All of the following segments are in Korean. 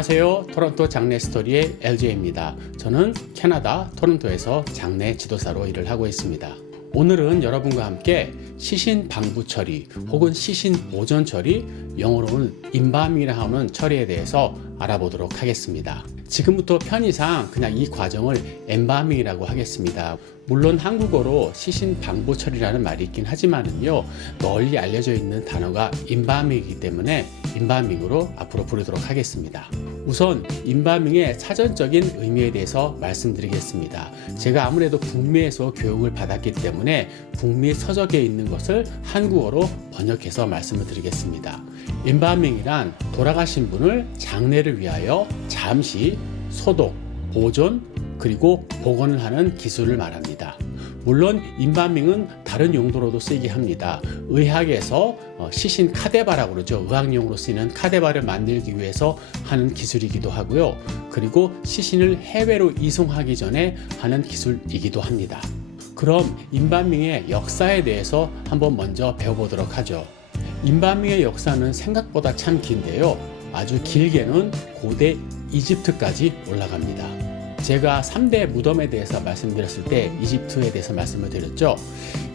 안녕하세요. 토론토 장례 스토리의 LJ입니다. 저는 캐나다 토론토에서 장례 지도사로 일을 하고 있습니다. 오늘은 여러분과 함께 시신 방부 처리 혹은 시신 보존 처리, 영어로는 임바밍이라 하는 처리에 대해서 알아보도록 하겠습니다. 지금부터 편의상 그냥 이 과정을 엠바밍이라고 하겠습니다. 물론 한국어로 시신 방부 처리라는 말이 있긴 하지만은요, 널리 알려져 있는 단어가 임바밍이기 때문에 임바밍으로 앞으로 부르도록 하겠습니다. 우선 임바밍의 사전적인 의미에 대해서 말씀드리겠습니다. 제가 아무래도 북미에서 교육을 받았기 때문에 북미 서적에 있는 것을 한국어로 번역해서 말씀을 드리겠습니다. 임바밍이란 돌아가신 분을 장례를 위하여 잠시 소독, 보존, 그리고 복원을 하는 기술을 말합니다. 물론 임바밍은 다른 용도로도 쓰이게 합니다. 의학에서 시신 카데바라고 그러죠. 의학용으로 쓰이는 카데바를 만들기 위해서 하는 기술이기도 하고요. 그리고 시신을 해외로 이송하기 전에 하는 기술이기도 합니다. 그럼 임바밍의 역사에 대해서 한번 먼저 배워보도록 하죠. 임바밍의 역사는 생각보다 참 긴데요. 아주 길게는 고대 이집트까지 올라갑니다. 제가 3대 무덤에 대해서 말씀드렸을 때 이집트에 대해서 말씀을 드렸죠.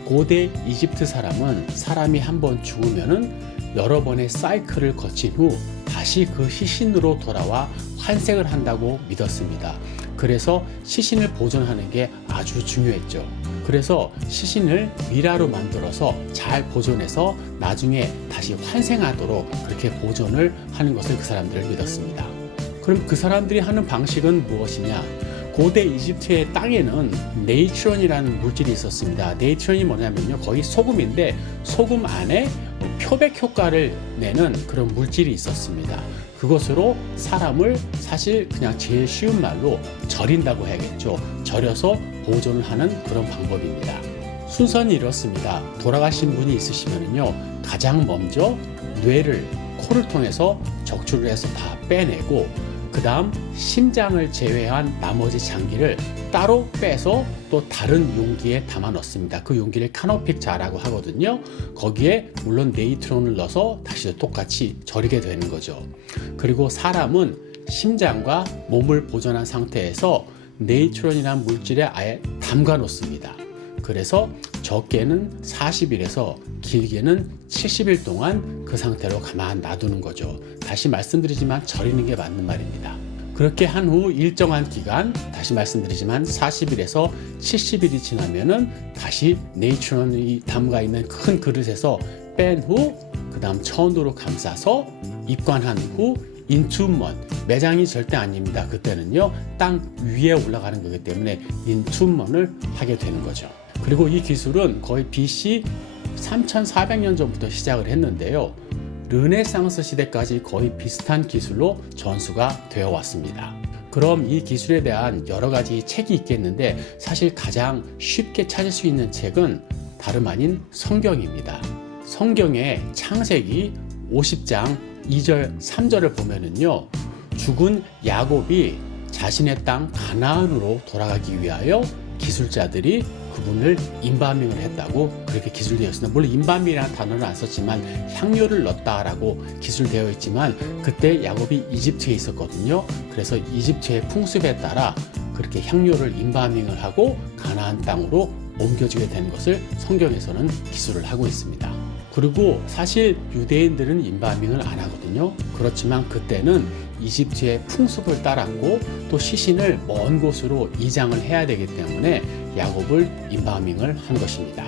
고대 이집트 사람은 사람이 한번 죽으면은 여러 번의 사이클을 거친 후 다시 그 시신으로 돌아와 환생을 한다고 믿었습니다. 그래서 시신을 보존하는 게 아주 중요했죠. 그래서 시신을 미라로 만들어서 잘 보존해서 나중에 다시 환생하도록 그렇게 보존을 하는 것을 그 사람들을 믿었습니다. 그럼 그 사람들이 하는 방식은 무엇이냐? 고대 이집트의 땅에는 네이트론이라는 물질이 있었습니다. 네이트론이 뭐냐면요, 거의 소금인데 소금 안에 표백 효과를 내는 그런 물질이 있었습니다. 그것으로 사람을 사실 그냥 제일 쉬운 말로 절인다고 해야겠죠. 절여서 보존을 하는 그런 방법입니다. 순서는 이렇습니다. 돌아가신 분이 있으시면요, 가장 먼저 뇌를 코를 통해서 적출을 해서 다 빼내고, 그 다음 심장을 제외한 나머지 장기를 따로 빼서 또 다른 용기에 담아 넣습니다. 그 용기를 카노픽 자라고 하거든요. 거기에 물론 네이트론을 넣어서 다시 똑같이 절이게 되는 거죠. 그리고 사람은 심장과 몸을 보존한 상태에서 네이트론이라는 물질에 아예 담가 놓습니다. 그래서 적게는 40일에서 길게는 70일 동안 그 상태로 가만 놔두는 거죠. 다시 말씀드리지만 절이는 게 맞는 말입니다. 그렇게 한 후 일정한 기간, 다시 말씀드리지만 40일에서 70일이 지나면은 다시 네이트론이 담가 있는 큰 그릇에서 뺀 후, 그 다음 천으로 감싸서 입관한 후 인투먼, 매장이 절대 아닙니다. 그때는요, 땅 위에 올라가는 거기 때문에 인투먼을 하게 되는 거죠. 그리고 이 기술은 거의 BC 3400년 전부터 시작을 했는데요, 르네상스 시대까지 거의 비슷한 기술로 전수가 되어 왔습니다. 그럼 이 기술에 대한 여러 가지 책이 있겠는데, 사실 가장 쉽게 찾을 수 있는 책은 다름 아닌 성경입니다. 성경의 창세기 50장 2절 3절을 보면은요, 죽은 야곱이 자신의 땅 가나안으로 돌아가기 위하여 기술자들이 그분을 임바밍을 했다고 그렇게 기술되어 있습니다. 물론 임바밍이라는 단어는 안 썼지만 향료를 넣었다라고 기술되어 있지만, 그때 야곱이 이집트에 있었거든요. 그래서 이집트의 풍습에 따라 그렇게 향료를 임바밍을 하고 가나안 땅으로 옮겨지게 된 것을 성경에서는 기술을 하고 있습니다. 그리고 사실 유대인들은 임바밍을 안 하거든요. 그렇지만 그때는 이집트의 풍습을 따랐고 또 시신을 먼 곳으로 이장을 해야 되기 때문에 야곱을 임바밍을 한 것입니다.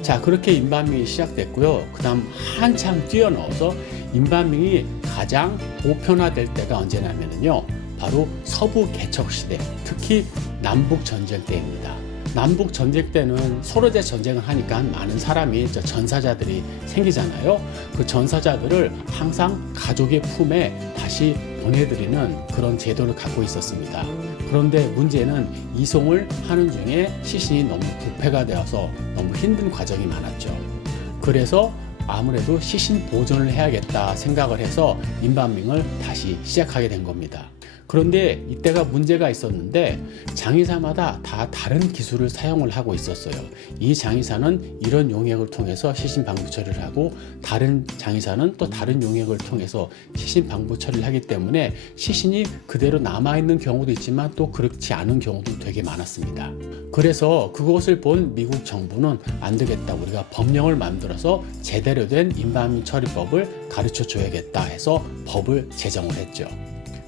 자, 그렇게 임바밍이 시작됐고요. 그 다음 한참 뛰어넘어서 임바밍이 가장 보편화될 때가 언제냐면요, 바로 서부 개척 시대, 특히 남북 전쟁 때입니다. 남북 전쟁 때는 서로제 전쟁을 하니까 많은 사람이 전사자들이 생기잖아요. 그 전사자들을 항상 가족의 품에 다시 보내드리는 그런 제도를 갖고 있었습니다. 그런데 문제는 이송을 하는 중에 시신이 너무 부패가 되어서 너무 힘든 과정이 많았죠. 그래서 아무래도 시신 보존을 해야겠다 생각을 해서 임바밍을 다시 시작하게 된 겁니다. 그런데 이때가 문제가 있었는데 장의사마다 다 다른 기술을 사용을 하고 있었어요. 이 장의사는 이런 용액을 통해서 시신 방부 처리를 하고 다른 장의사는 또 다른 용액을 통해서 시신 방부 처리를 하기 때문에 시신이 그대로 남아있는 경우도 있지만 또 그렇지 않은 경우도 되게 많았습니다. 그래서 그것을 본 미국 정부는 안 되겠다, 우리가 법령을 만들어서 제대로 된 임바밍 처리법을 가르쳐 줘야겠다 해서 법을 제정을 했죠.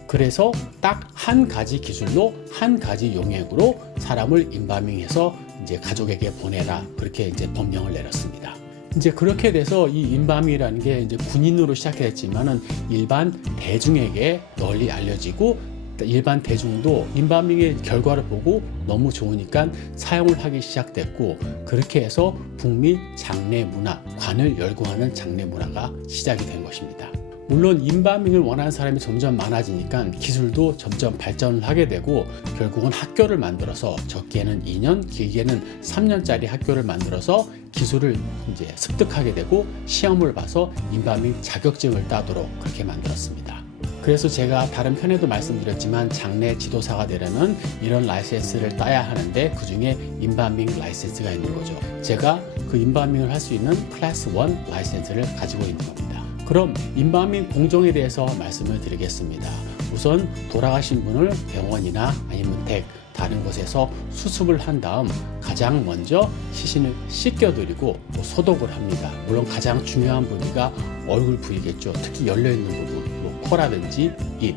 그래서 딱 한 가지 기술로 한 가지 용액으로 사람을 임바밍해서 이제 가족에게 보내라, 그렇게 이제 법령을 내렸습니다. 이제 그렇게 돼서 이 임바밍이라는 게 이제 군인으로 시작했지만은 일반 대중에게 널리 알려지고 일반 대중도 임바밍의 결과를 보고 너무 좋으니까 사용을 하기 시작됐고, 그렇게 해서 북미 장례 문화, 관을 열거하는 장례 문화가 시작이 된 것입니다. 물론 임바밍을 원하는 사람이 점점 많아지니까 기술도 점점 발전을 하게 되고 결국은 학교를 만들어서 적게는 2년, 길게는 3년짜리 학교를 만들어서 기술을 이제 습득하게 되고 시험을 봐서 임바밍 자격증을 따도록 그렇게 만들었습니다. 그래서 제가 다른 편에도 말씀드렸지만 장례 지도사가 되려면 이런 라이센스를 따야 하는데 그 중에 임바밍 라이센스가 있는 거죠. 제가 그 임바밍을 할 수 있는 클래스 1 라이센스를 가지고 있는 겁니다. 그럼 임바밍 공정에 대해서 말씀을 드리겠습니다. 우선 돌아가신 분을 병원이나 아니면 다른 곳에서 수습을 한 다음 가장 먼저 시신을 씻겨드리고 또 소독을 합니다. 물론 가장 중요한 부위가 얼굴 부위겠죠. 특히 열려있는 부분, 뭐 코라든지 입,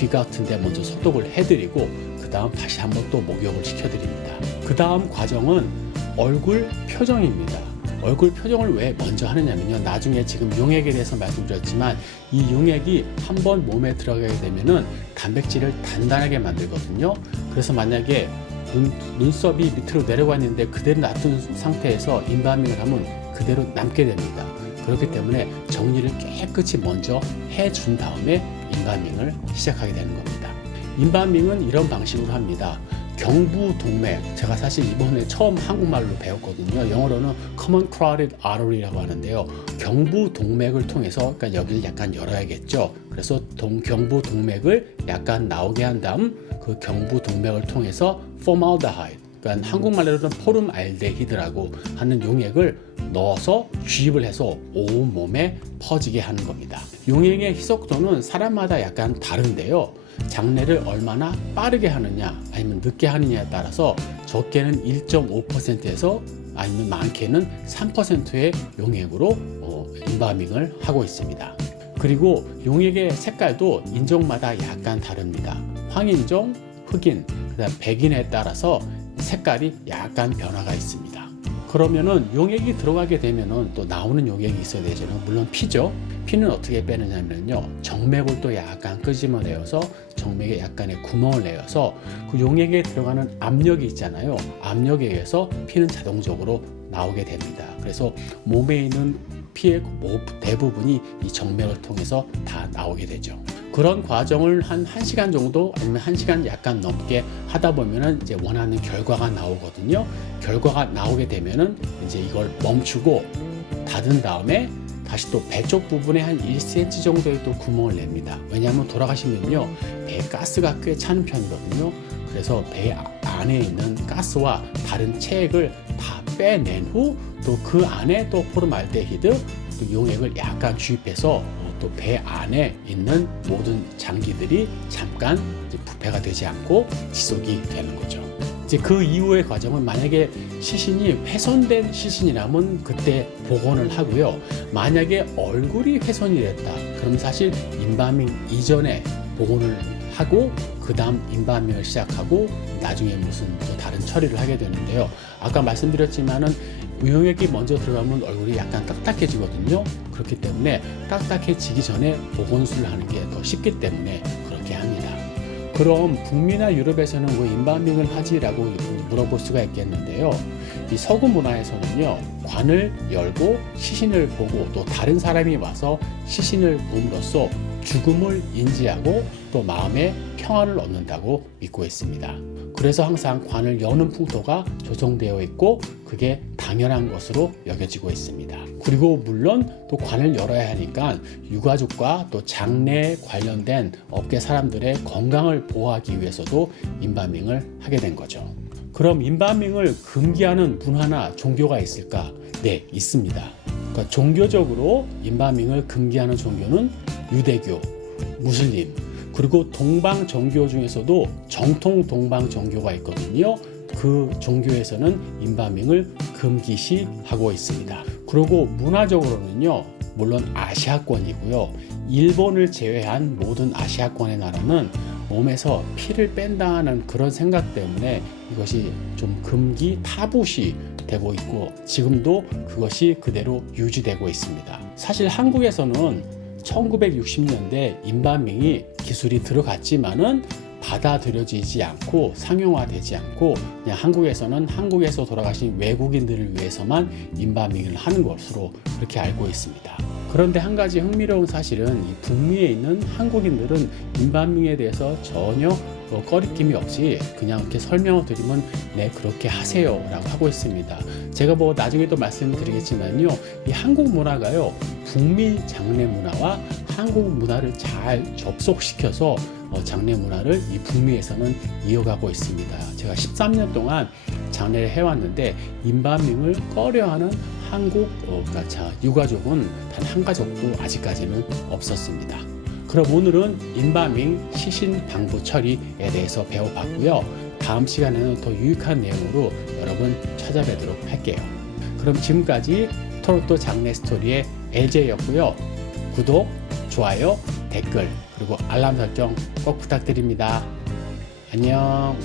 귀 같은 데 먼저 소독을 해드리고 그 다음 다시 한번 또 목욕을 시켜드립니다. 그 다음 과정은 얼굴 표정입니다. 얼굴 표정을 왜 먼저 하느냐면요, 나중에 지금 용액에 대해서 말씀드렸지만 이 용액이 한번 몸에 들어가게 되면은 단백질을 단단하게 만들거든요. 그래서 만약에 눈썹이 밑으로 내려가 있는데 그대로 놔둔 상태에서 임바밍을 하면 그대로 남게 됩니다. 그렇기 때문에 정리를 깨끗이 먼저 해준 다음에 임바밍을 시작하게 되는 겁니다. 임바밍은 이런 방식으로 합니다. 경부동맥, 제가 사실 이번에 처음 한국말로 배웠거든요. 영어로는 Common Carotid Artery라고 하는데요. 경부동맥을 통해서, 그러니까 여기를 약간 열어야겠죠. 그래서 경부동맥을 약간 나오게 한 다음 그 경부동맥을 통해서 formaldehyde, 그러니까 한국말로는 포름알데히드라고 하는 용액을 넣어서 주입을 해서 온 몸에 퍼지게 하는 겁니다. 용액의 희석도는 사람마다 약간 다른데요. 장례를 얼마나 빠르게 하느냐 아니면 늦게 하느냐에 따라서 적게는 1.5%에서 아니면 많게는 3%의 용액으로 임바밍을 하고 있습니다. 그리고 용액의 색깔도 인종마다 약간 다릅니다. 황인종, 흑인, 그다음 백인에 따라서 색깔이 약간 변화가 있습니다. 그러면은 용액이 들어가게 되면은 또 나오는 용액이 있어야 되죠. 물론 피죠. 피는 어떻게 빼느냐면요, 정맥을 또 약간 끄집어내어서 정맥에 약간의 구멍을 내어서 그 용액에 들어가는 압력이 있잖아요. 압력에 의해서 피는 자동적으로 나오게 됩니다. 그래서 몸에 있는 피의 대부분이 이 정맥을 통해서 다 나오게 되죠. 그런 과정을 한 1시간 정도 아니면 1시간 약간 넘게 하다 보면은 이제 원하는 결과가 나오거든요. 결과가 나오게 되면은 이제 이걸 멈추고 닫은 다음에 다시 또 배 쪽 부분에 한 1cm 정도의 또 구멍을 냅니다. 왜냐하면 돌아가시면요, 배에 가스가 꽤 차는 편이거든요. 그래서 배 안에 있는 가스와 다른 체액을 다 빼낸 후 또 그 안에 또 포름알데히드, 또 용액을 약간 주입해서 또 배 안에 있는 모든 장기들이 잠깐 이제 부패가 되지 않고 지속이 되는 거죠. 이제 그 이후의 과정은 만약에 시신이 훼손된 시신이라면 그때 복원을 하고요. 만약에 얼굴이 훼손이 됐다, 그럼 사실 임바밍 이전에 복원을 하고 그 다음 임바밍을 시작하고 나중에 무슨 또 다른 처리를 하게 되는데요. 아까 말씀드렸지만은 용액이 먼저 들어가면 얼굴이 약간 딱딱해지거든요. 그렇기 때문에 딱딱해지기 전에 복원술을 하는 게 더 쉽기 때문에 그렇게 합니다. 그럼 북미나 유럽에서는 왜 임바밍을 하지라고 물어볼 수가 있겠는데요. 이 서구 문화에서는요, 관을 열고 시신을 보고 또 다른 사람이 와서 시신을 봄으로써 죽음을 인지하고 또 마음에 평안을 얻는다고 믿고 있습니다. 그래서 항상 관을 여는 풍토가 조성되어 있고 그게 당연한 것으로 여겨지고 있습니다. 그리고 물론 또 관을 열어야 하니까 유가족과 또 장례 관련된 업계 사람들의 건강을 보호하기 위해서도 인바밍을 하게 된 거죠. 그럼 인바밍을 금기하는 문화나 종교가 있을까? 네, 있습니다. 그러니까 종교적으로 인바밍을 금기하는 종교는 유대교, 무슬림, 그리고 동방 종교 중에서도 정통 동방 종교가 있거든요. 그 종교에서는 인바밍을 금기시하고 있습니다. 그리고 문화적으로는요, 물론 아시아권이고요. 일본을 제외한 모든 아시아권의 나라는 몸에서 피를 뺀다는 그런 생각 때문에 이것이 좀 금기 타부시 되고 있고 지금도 그것이 그대로 유지되고 있습니다. 사실 한국에서는 1960년대 인바밍이 기술이 들어갔지만은 받아들여지지 않고 상용화되지 않고 그냥 한국에서는 한국에서 돌아가신 외국인들을 위해서만 인바밍을 하는 것으로 그렇게 알고 있습니다. 그런데 한 가지 흥미로운 사실은 이 북미에 있는 한국인들은 인바밍에 대해서 전혀 꺼리낌이 없이 그냥 이렇게 설명을 드리면 네 그렇게 하세요 라고 하고 있습니다. 제가 뭐 나중에도 말씀드리겠지만요, 이 한국 문화가요 북미 장례 문화와 한국 문화를 잘 접속시켜서 장례 문화를 이 북미에서는 이어가고 있습니다. 제가 13년 동안 장례를 해왔는데 인바밍을 꺼려하는 한국 유가족은 단 한 가족도 아직까지는 없었습니다. 그럼 오늘은 인바밍 시신 방부 처리에 대해서 배워봤고요. 다음 시간에는 더 유익한 내용으로 여러분 찾아뵈도록 할게요. 그럼 지금까지 토론토 장례 스토리의 LJ였고요. 구독, 좋아요, 댓글 그리고 알람 설정 꼭 부탁드립니다. 안녕.